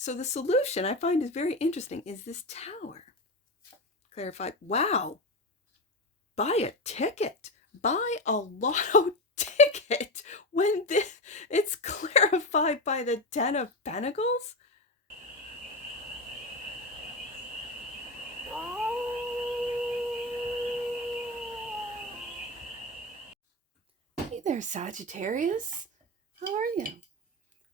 So the solution I find is very interesting is this tower. Clarified. Wow. Buy a ticket. Buy a lotto ticket when it's clarified by the Ten of Pentacles. Hey there, Sagittarius. How are you?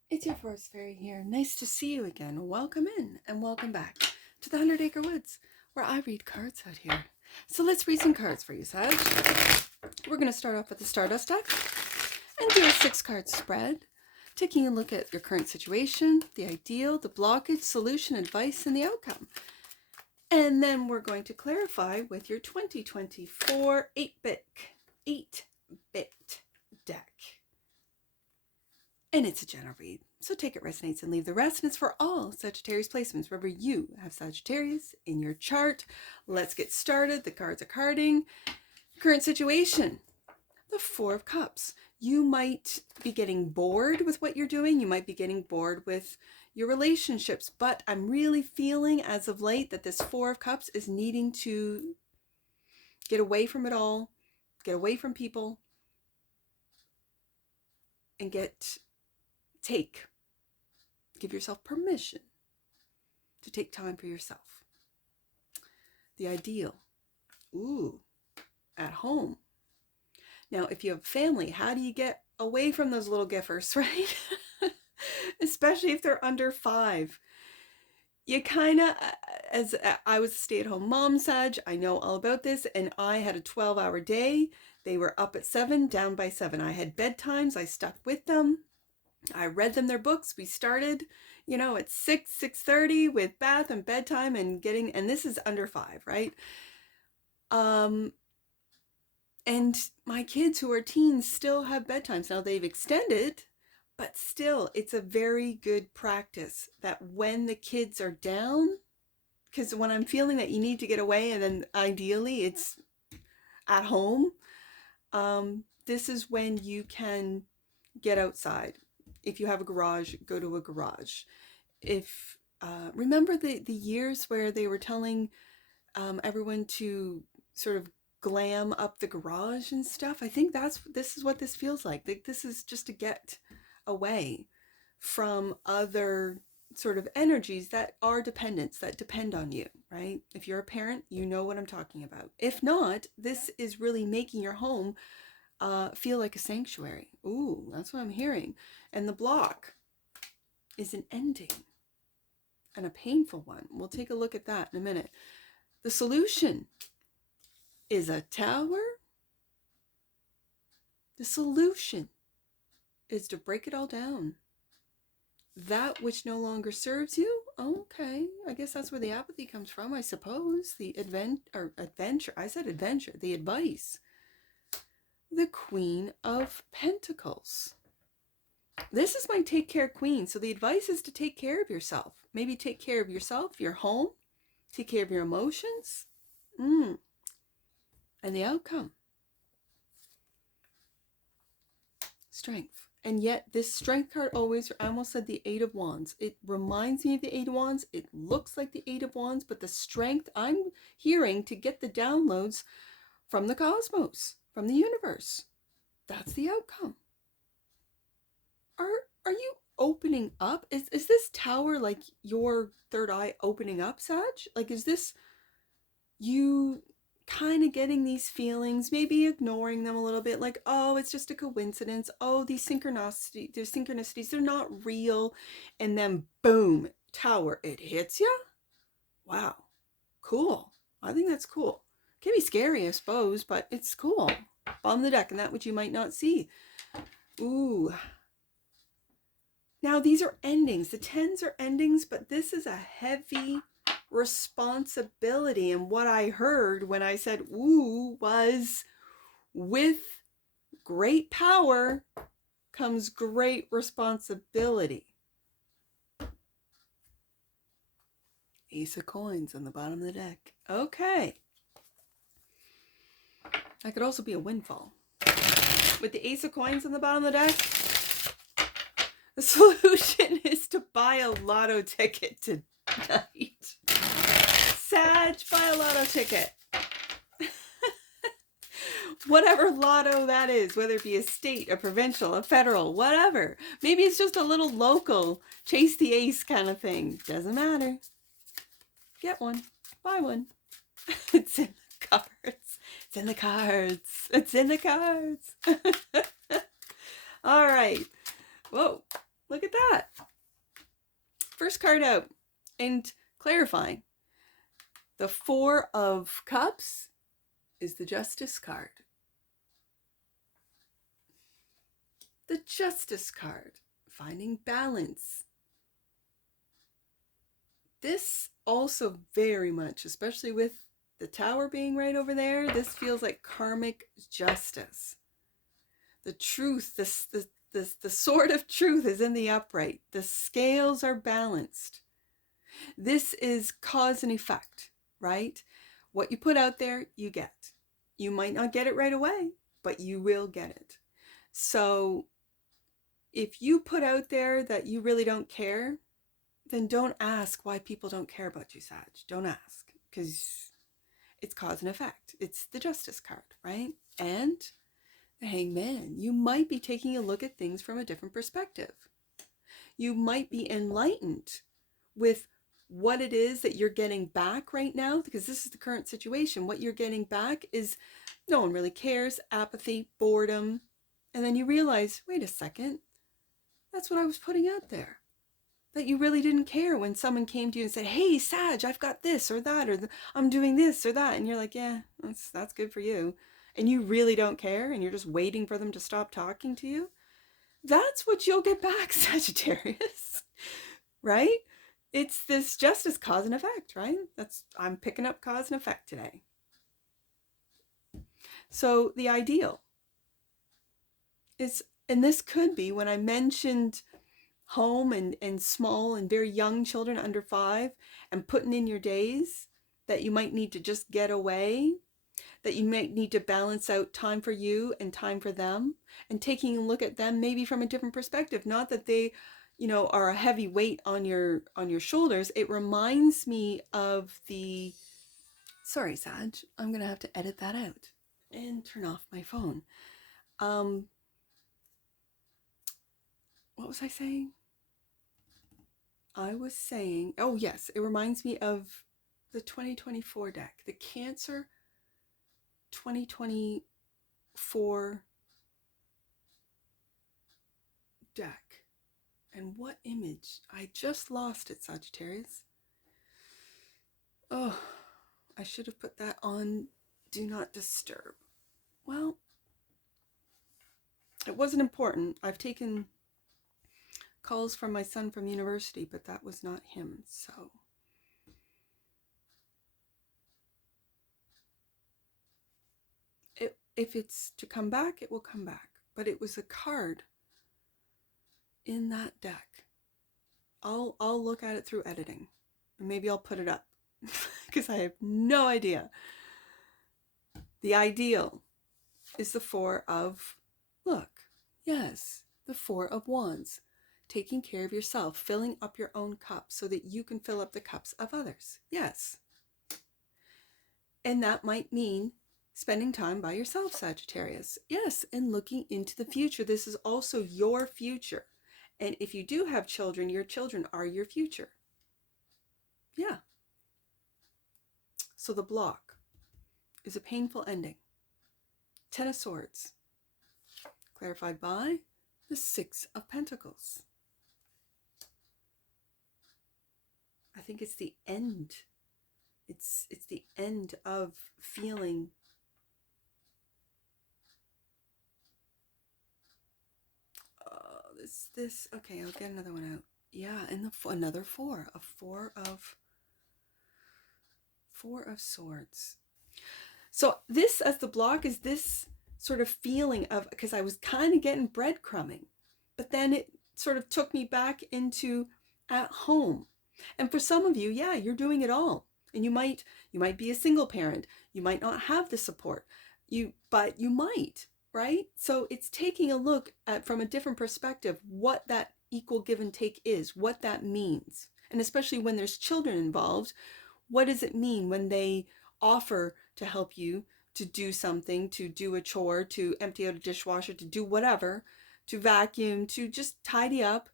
It's your Forest Fairy here. Nice to see you again. Welcome in and welcome back to the 100 Acre Woods, where I read cards out here. So let's read some cards for you, Sag. We're going to start off with the Stardust deck and do a 6-card spread, taking a look at your current situation, the ideal, the blockage, solution, advice, and the outcome. And then we're going to clarify with your 2024 8-bit deck. And it's a general read, so take it resonates and leave the rest. And it's for all Sagittarius placements, wherever you have Sagittarius in your chart. Let's get started. The cards are carding. Current situation, the 4 of Cups. You might be getting bored with what you're doing. You might be getting bored with your relationships. But I'm really feeling as of late that this 4 of Cups is needing to get away from it all, get away from people, and give yourself permission to take time for yourself. The ideal, at home. Now, if you have family, how do you get away from those little giffers, right? Especially if they're under 5. You kind of, as I was a stay-at-home mom, Sag, I know all about this, and I had a 12-hour day. They were up at 7, down by 7. I had bedtimes. I stuck with them. I read them their books. We started, at 6:30 with bath and bedtime and this is under 5, right? And my kids who are teens still have bedtimes. Now they've extended, but still it's a very good practice that when the kids are down, because when I'm feeling that you need to get away and then ideally it's at home, this is when you can get outside. If you have a garage, go to a garage. If remember the years where they were telling everyone to sort of glam up the garage and stuff? I think this is what this feels like. This is just to get away from other sort of energies that are dependents, that depend on you, right? If you're a parent, you know what I'm talking about. If not, this is really making your home feel like a sanctuary. Ooh, that's what I'm hearing. And the block is an ending, and a painful one. We'll take a look at that in a minute. The solution is a tower. The solution is to break it all down. That which no longer serves you, okay, I guess that's where the apathy comes from, I suppose. The adventure, I said adventure, the advice. The Queen of Pentacles. This is my take care queen. So the advice is to take care of yourself. Maybe take care of yourself, your home, take care of your emotions. And the outcome. Strength. And yet this strength card always, I almost said the 8 of Wands. It reminds me of the 8 of Wands. It looks like the 8 of Wands, but the strength I'm hearing to get the downloads from the cosmos, from the universe. That's the outcome. Are you opening up? Is this tower like your third eye opening up, Sag? Like, is this you kind of getting these feelings, maybe ignoring them a little bit, like, oh, it's just a coincidence. Oh, these synchronicities, they're not real. And then boom, tower, it hits you. Wow, cool. I think that's cool. Can be scary, I suppose, but it's cool. Bottom of the deck, and that which you might not see. Ooh. Now these are endings. The 10s are endings, but this is a heavy responsibility. And what I heard when I said ooh was, with great power comes great responsibility. Ace of Coins on the bottom of the deck. Okay. That could also be a windfall. With the Ace of Coins on the bottom of the deck, The solution is to buy a lotto ticket tonight. Sag, buy a lotto ticket. Whatever lotto that is, whether it be a state, a provincial, a federal, whatever. Maybe it's just a little local, chase the ace kind of thing. Doesn't matter. Get one. Buy one. It's in the cards. It's in the cards. It's in the cards. All right. Whoa. Look at that. First card out. And clarifying. The Four of Cups is the Justice card. The Justice card. Finding balance. This also very much, especially with the Tower being right over there, this feels like karmic justice. The truth, the sword of truth is in the upright. The scales are balanced. This is cause and effect, right? What you put out there, you get. You might not get it right away, but you will get it. So if you put out there that you really don't care, then don't ask why people don't care about you, Sag. Don't ask, because it's cause and effect. It's the Justice card, right? And the Hangman. You might be taking a look at things from a different perspective. You might be enlightened with what it is that you're getting back right now, because this is the current situation. What you're getting back is no one really cares, apathy, boredom. And then you realize, wait a second, that's what I was putting out there. That you really didn't care when someone came to you and said, hey, Sag, I've got this or that, or I'm doing this or that. And you're like, yeah, that's good for you. And you really don't care, and you're just waiting for them to stop talking to you. That's what you'll get back, Sagittarius, right? It's this justice, cause and effect, right? I'm picking up cause and effect today. So the ideal is, and this could be when I mentioned home and small and very young children under 5 and putting in your days that you might need to just get away, that you might need to balance out time for you and time for them, and taking a look at them maybe from a different perspective. Not that they, are a heavy weight on your shoulders. It reminds me of the, sorry, Sag, I'm going to have to edit that out and turn off my phone. What was I saying? I was saying, oh yes, it reminds me of the 2024 deck, the Cancer 2024 deck. And what image? I just lost it, Sagittarius. Oh, I should have put that on Do Not Disturb. Well, it wasn't important. I've taken calls from my son from university, but that was not him, so. If it's to come back, it will come back. But it was a card in that deck. I'll look at it through editing. And maybe I'll put it up. Because I have no idea. The ideal is the Four of, look, yes, the Four of Wands. Taking care of yourself, filling up your own cup so that you can fill up the cups of others. Yes. And that might mean spending time by yourself, Sagittarius. Yes, and looking into the future. This is also your future. And if you do have children, your children are your future. Yeah. So the block is a painful ending. 10 of Swords. Clarified by the 6 of Pentacles. I think it's the end. It's the end of feeling this. Okay, I'll get another one out. Yeah, and another 4. A 4 of Swords. So this as the block is this sort of feeling of, because I was kind of getting breadcrumbing, but then it sort of took me back into at home. And for some of you, yeah, you're doing it all. And you might be a single parent. You might not have the support. But you might, right? So it's taking a look at, from a different perspective, what that equal give and take is, what that means. And especially when there's children involved, what does it mean when they offer to help you to do something, to do a chore, to empty out a dishwasher, to do whatever, to vacuum, to just tidy up,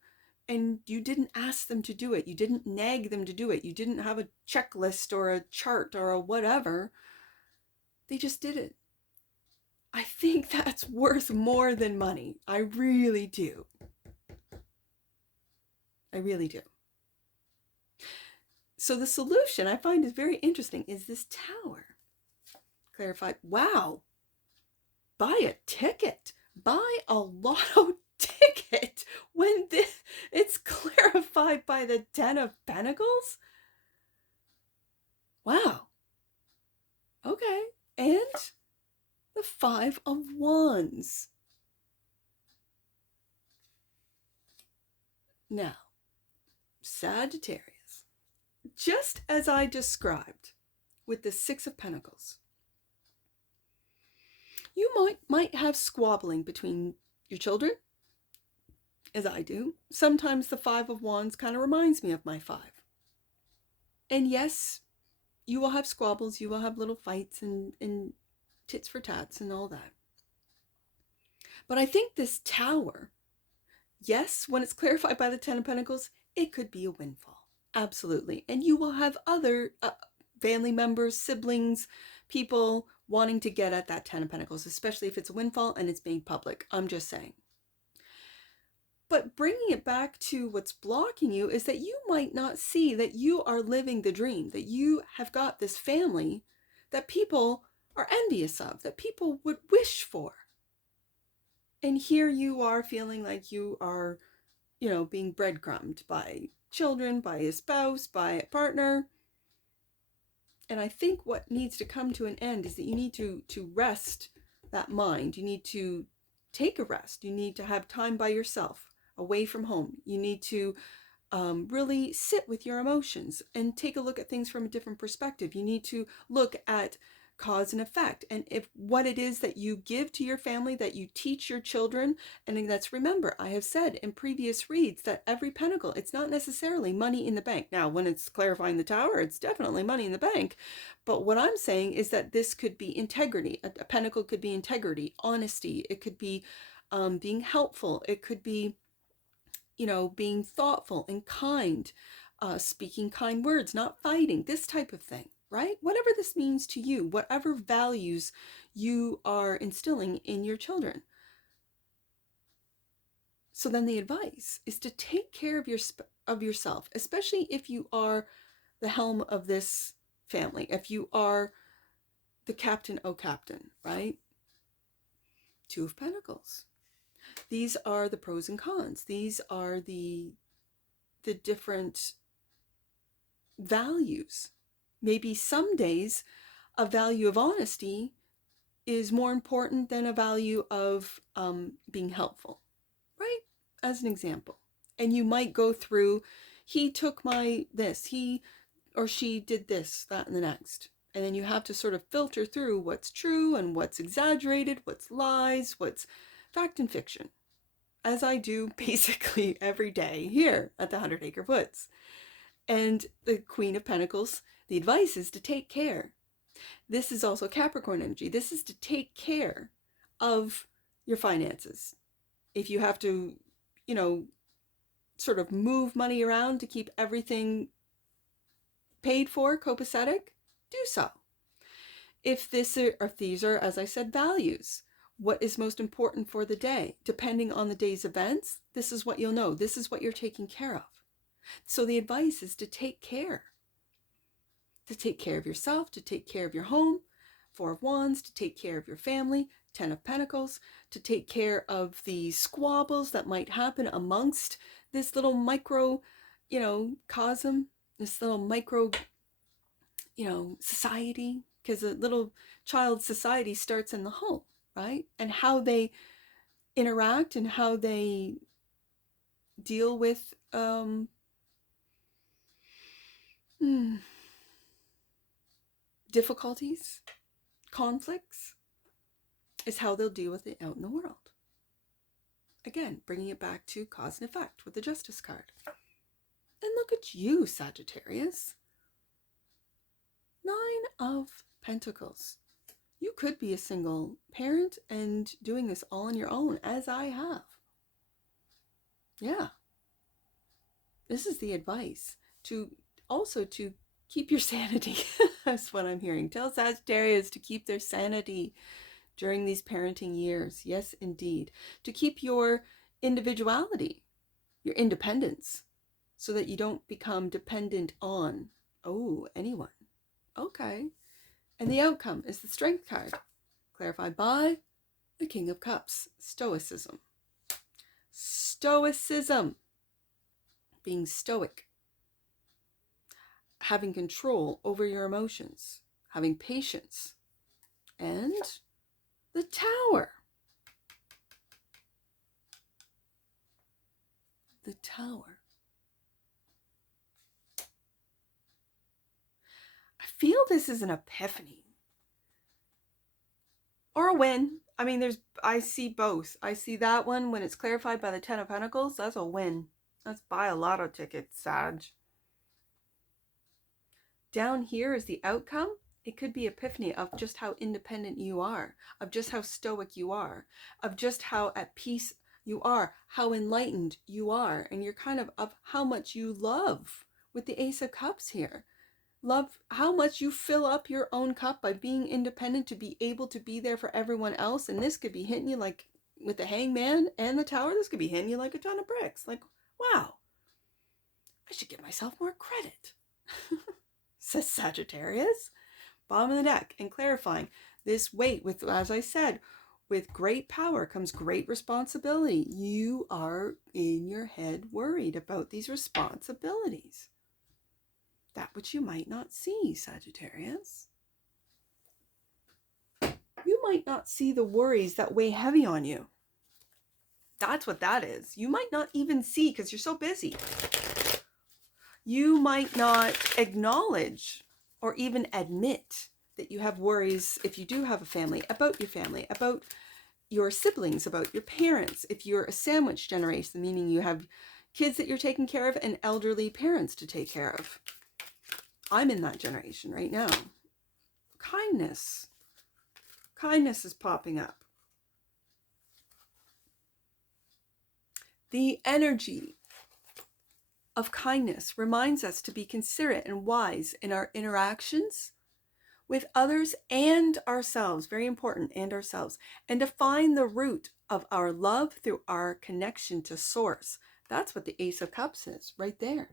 and you didn't ask them to do it. You didn't nag them to do it. You didn't have a checklist or a chart or a whatever. They just did it. I think that's worth more than money. I really do. I really do. So the solution I find is very interesting is this tower. Clarified, wow, buy a ticket. Buy a lotto ticket when it's clarified by the Ten of Pentacles? Wow. Okay. And the Five of Wands. Now, Sagittarius, just as I described with the Six of Pentacles, you might have squabbling between your children, as I do. Sometimes the Five of Wands kind of reminds me of my five. And yes, you will have squabbles, you will have little fights and tits for tats and all that. But I think this tower, yes, when it's clarified by the Ten of Pentacles, it could be a windfall. Absolutely. And you will have other family members, siblings, people wanting to get at that Ten of Pentacles, especially if it's a windfall and it's made public. I'm just saying. But bringing it back to what's blocking you is that you might not see that you are living the dream, that you have got this family that people are envious of, that people would wish for. And here you are feeling like you are, being breadcrumbed by children, by a spouse, by a partner. And I think what needs to come to an end is that you need to rest that mind. You need to take a rest. You need to have time by yourself, away from home. You need to really sit with your emotions and take a look at things from a different perspective. You need to look at cause and effect, and if what it is that you give to your family, that you teach your children. And that's, remember, I have said in previous reads that every pentacle, it's not necessarily money in the bank. Now, when it's clarifying the tower, it's definitely money in the bank. But what I'm saying is that this could be integrity. A pentacle could be integrity, honesty. It could be being helpful. It could be, being thoughtful and kind, speaking kind words, not fighting, this type of thing. Right? Whatever this means to you, whatever values you are instilling in your children. So then the advice is to take care of yourself, especially if you are the helm of this family, if you are the captain, right? Two of Pentacles. These are the pros and cons. These are the different values. Maybe some days a value of honesty is more important than a value of being helpful, right? As an example. And you might go through, he took my this, he or she did this, that, and the next. And then you have to sort of filter through what's true and what's exaggerated, what's lies, what's fact and fiction, as I do basically every day here at the 100 Acre Woods. And the Queen of Pentacles, the advice is to take care. This is also Capricorn energy. This is to take care of your finances. If you have to, sort of move money around to keep everything paid for, copacetic, do so. If these are, as I said, values, what is most important for the day, depending on the day's events, this is what you'll know. This is what you're taking care of. So the advice is to take care of yourself, to take care of your home, Four of Wands, to take care of your family, Ten of Pentacles, to take care of the squabbles that might happen amongst this little micro, cosm, this little micro, society, because a little child's society starts in the home, right? And how they interact and how they deal with difficulties, conflicts, is how they'll deal with it out in the world. Again, bringing it back to cause and effect with the Justice card. And look at you, Sagittarius. 9 of Pentacles. You could be a single parent and doing this all on your own, as I have. Yeah. This is the advice to keep your sanity. That's what I'm hearing. Tell Sagittarius to keep their sanity during these parenting years. Yes, indeed. To keep your individuality, your independence, so that you don't become dependent on, anyone. Okay. And the outcome is the Strength card, clarified by the King of Cups. Stoicism. Stoicism. Being stoic. Having control over your emotions. Having patience. And the Tower. The Tower. I feel this is an epiphany. Or a win. I mean, I see both. I see that one when it's clarified by the Ten of Pentacles. That's a win. Let's buy a lotto ticket, Sag. Down here is the outcome. It could be epiphany of just how independent you are, of just how stoic you are, of just how at peace you are, how enlightened you are, and you're kind of how much you love with the Ace of Cups here. Love how much you fill up your own cup by being independent to be able to be there for everyone else. And this could be hitting you like with the Hangman and the Tower. This could be hitting you like a ton of bricks. Like, wow, I should give myself more credit, says Sagittarius. Bottom of the deck, and clarifying this weight with, as I said, with great power comes great responsibility. You are in your head worried about these responsibilities. That which you might not see, Sagittarius. You might not see the worries that weigh heavy on you. That's what that is. You might not even see because you're so busy. You might not acknowledge or even admit that you have worries, if you do have a family, about your siblings, about your parents. If you're a sandwich generation, meaning you have kids that you're taking care of and elderly parents to take care of. I'm in that generation right now. Kindness. Kindness is popping up. The energy of kindness reminds us to be considerate and wise in our interactions with others and ourselves. Very important, and ourselves. And to find the root of our love through our connection to Source. That's what the Ace of Cups is, right there.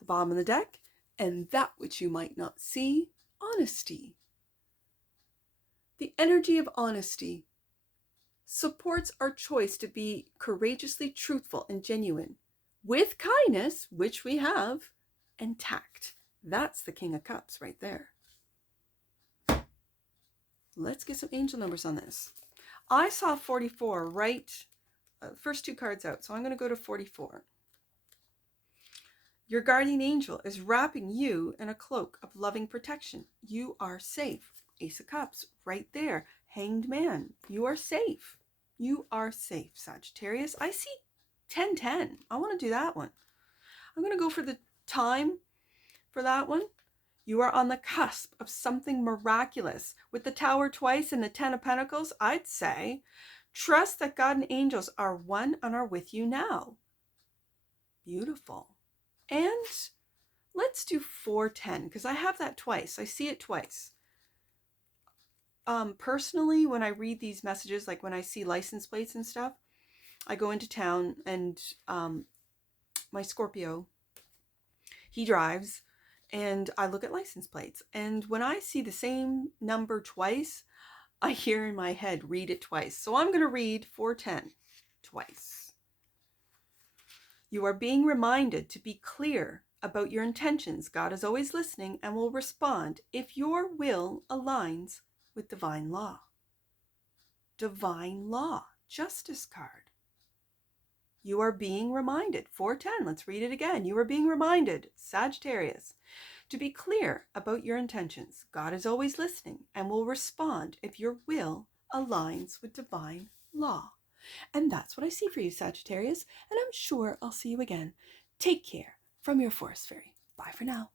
The bottom of the deck. And that which you might not see, honesty. The energy of honesty supports our choice to be courageously truthful and genuine, with kindness, which we have, and tact. That's the King of Cups right there. Let's get some angel numbers on this. I saw 44 right, first two cards out, so I'm going to go to 44. Your guardian angel is wrapping you in a cloak of loving protection. You are safe. Ace of Cups, right there. Hanged Man, you are safe. You are safe, Sagittarius. I see 1010. I want to do that one. I'm going to go for the time for that one. You are on the cusp of something miraculous. With the Tower twice and the Ten of Pentacles, I'd say, trust that God and angels are one and are with you now. Beautiful. And let's do 410, because I have that twice. I see it twice. Personally, when I read these messages, like when I see license plates and stuff, I go into town and my Scorpio, he drives, and I look at license plates. And when I see the same number twice, I hear in my head, read it twice. So I'm going to read 410 twice. You are being reminded to be clear about your intentions. God is always listening and will respond if your will aligns with divine law. Divine law. Justice card. You are being reminded. 410. Let's read it again. You are being reminded, Sagittarius, to be clear about your intentions. God is always listening and will respond if your will aligns with divine law. And that's what I see for you, Sagittarius, and I'm sure I'll see you again. Take care from your forest fairy. Bye for now.